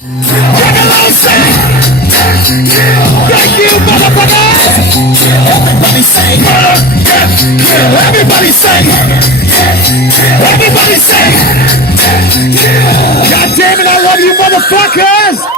Thank you, motherfuckers! Everybody sing! Everybody sing! Everybody sing! God damn it, I love you, motherfuckers!